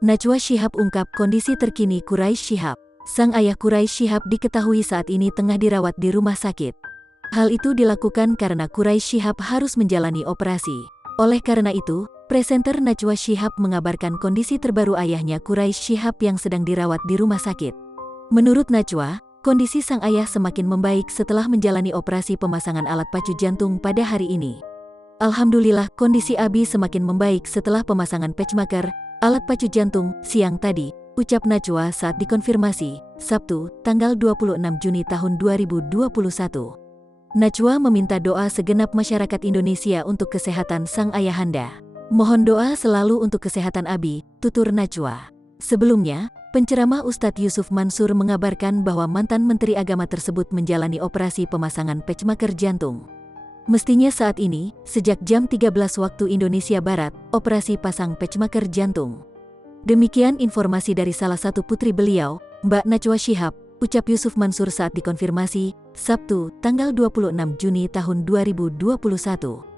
Najwa Shihab ungkap kondisi terkini Quraisy Shihab. Sang ayah Quraisy Shihab diketahui saat ini tengah dirawat di rumah sakit. Hal itu dilakukan karena Quraisy Shihab harus menjalani operasi. Oleh karena itu, presenter Najwa Shihab mengabarkan kondisi terbaru ayahnya Quraisy Shihab yang sedang dirawat di rumah sakit. Menurut Najwa, kondisi sang ayah semakin membaik setelah menjalani operasi pemasangan alat pacu jantung pada hari ini. Alhamdulillah, kondisi Abi semakin membaik setelah pemasangan pacemaker, alat pacu jantung, siang tadi, ucap Najwa saat dikonfirmasi, Sabtu, tanggal 26 Juni tahun 2021. Najwa meminta doa segenap masyarakat Indonesia untuk kesehatan sang ayahanda. Mohon doa selalu untuk kesehatan Abi, tutur Najwa. Sebelumnya, penceramah Ustadz Yusuf Mansur mengabarkan bahwa mantan Menteri Agama tersebut menjalani operasi pemasangan pacemaker jantung. Mestinya saat ini, sejak jam 13 waktu Indonesia Barat, operasi pasang pacemaker jantung. Demikian informasi dari salah satu putri beliau, Mbak Najwa Shihab, ucap Yusuf Mansur saat dikonfirmasi, Sabtu, tanggal 26 Juni tahun 2021.